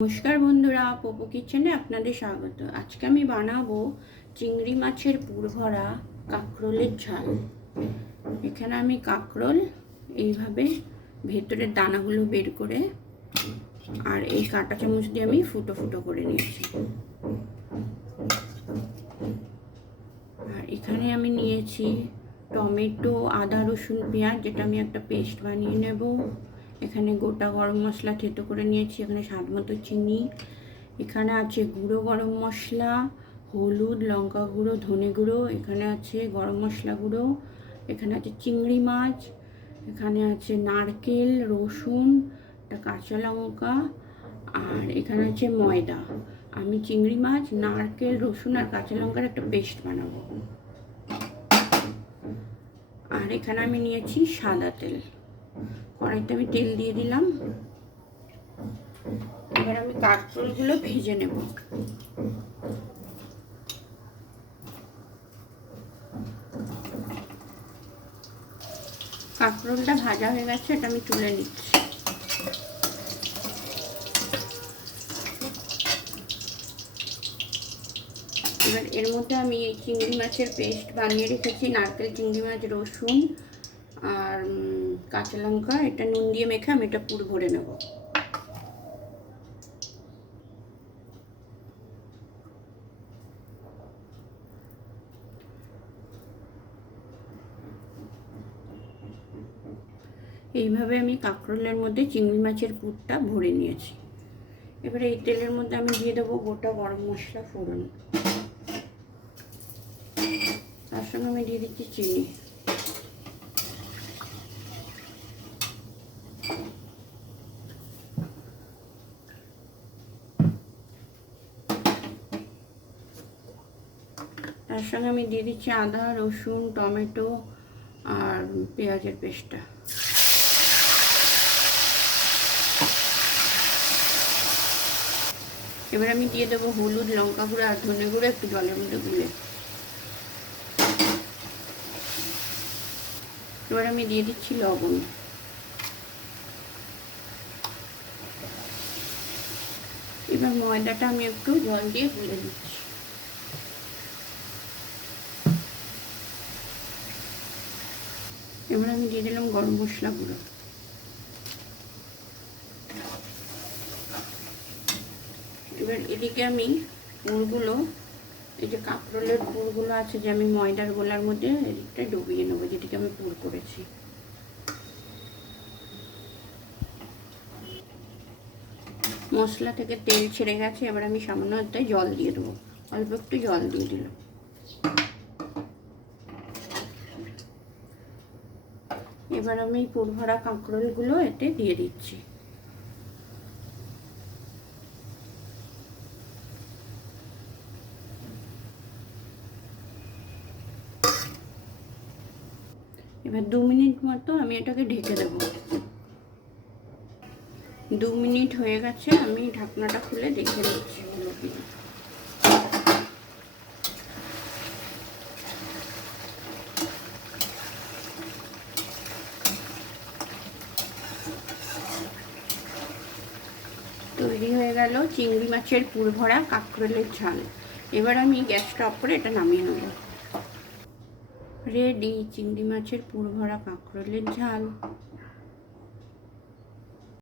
নমস্কার বন্ধুরা, পোপো কিচেনে আপনাদের স্বাগত। আজকে আমি বানাবো চিংড়ি মাছের পুর ভরা কাঁকরোলের ঝাল। এখানে আমি কাঁকরোল এইভাবে ভেতরের দানাগুলো বের করে আর এই কাঁটা চামচ দিয়ে আমি ফুটো ফুটো করে নিয়েছি। আর এখানে আমি নিয়েছি টমেটো, আদা, রসুন, পেঁয়াজ, যেটা আমি একটা পেস্ট বানিয়ে নেব। এখানে গোটা গরম মশলা থেতো করে নিয়েছি। এখানে স্বাদ মতো চিনি। এখানে আছে গুঁড়ো গরম মশলা, হলুদ, লঙ্কা গুঁড়ো, ধনে গুঁড়ো। এখানে আছে গরম মশলা গুঁড়ো। এখানে আছে চিংড়ি মাছ। এখানে আছে নারকেল, রসুন, একটা কাঁচা লঙ্কা, আর এখানে আছে ময়দা। আমি চিংড়ি মাছ, নারকেল, রসুন আর কাঁচা লঙ্কার একটা পেস্ট বানাবো। আর এখানে আমি নিয়েছি সাদা তেল। কড়াইতে আমি তেল দিয়ে দিলাম। এবার আমি কাঁকরোলগুলো ভেজে নেব। কাঁকরোলটা ভাজা হয়ে গেছে, এটা আমি তুলে নিচ্ছি। এবার এর মধ্যে আমি এই চিংড়ি মাছের পেস্ট বানিয়ে রেখেছি, নারকেল, চিংড়ি মাছ, রসুন আর কাঁচা লঙ্কা, এটা নুন দিয়ে মেখে আমি এটা পুর ভরে নেব। এইভাবে আমি কাঁকরোলের মধ্যে চিংড়ি মাছের পুরটা ভরে নিয়েছি। এবারে এই তেলের মধ্যে আমি দিয়ে দেবো গোটা গরম মশলা ফোড়ন। তার সঙ্গে আমি দিয়ে দিচ্ছি চিনি। তার সঙ্গে আমি দিয়ে দিচ্ছি আদা, রসুন, টমেটো আর পেঁয়াজের পেস্টটা। এবার আমি দিয়ে দেবো হলুদ, লঙ্কা গুঁড়ো আর ধনে গুঁড়ো একটু জলের মধ্যে গুলে। এবার আমি দিয়ে দিচ্ছি লবণ। এবার ময়দাটা আমি একটু জল দিয়ে গুলে দিচ্ছি। এবার আমি দিয়ে দিলাম গরম মশলা গুঁড়ো। এবার এদিকে আমি পুরগুলো, এই যে কাঁকরোলের পুরগুলো আছে যে আমি ময়দার গোলার মধ্যে এদিকটা ডুবিয়ে নেবো, যেদিকে আমি পুর করেছি। মশলা থেকে তেল ছেড়ে গেছে। এবার আমি সামান্য একটা জল দিয়ে দেবো, অল্প একটু জল দিয়ে দিলাম। এবার আমি পুর ভরা কাঁকরোলগুলো এতে দিয়ে দিচ্ছি। এবার 2 মিনিট মতো আমি এটাকে ঢেকে দেব। 2 মিনিট হয়ে গেছে, আমি ঢাকনাটা খুলে দেখে নিচ্ছি হলো কিনা। তৈরি হয়ে গেল চিংড়ি মাছের পুর ভরা কাঁকরোলের ঝাল। এবার আমি গ্যাসটা অফ করে এটা নামিয়ে নেব। রেডি চিংড়ি মাছের পুর ভরা কাঁকরোলের ঝাল।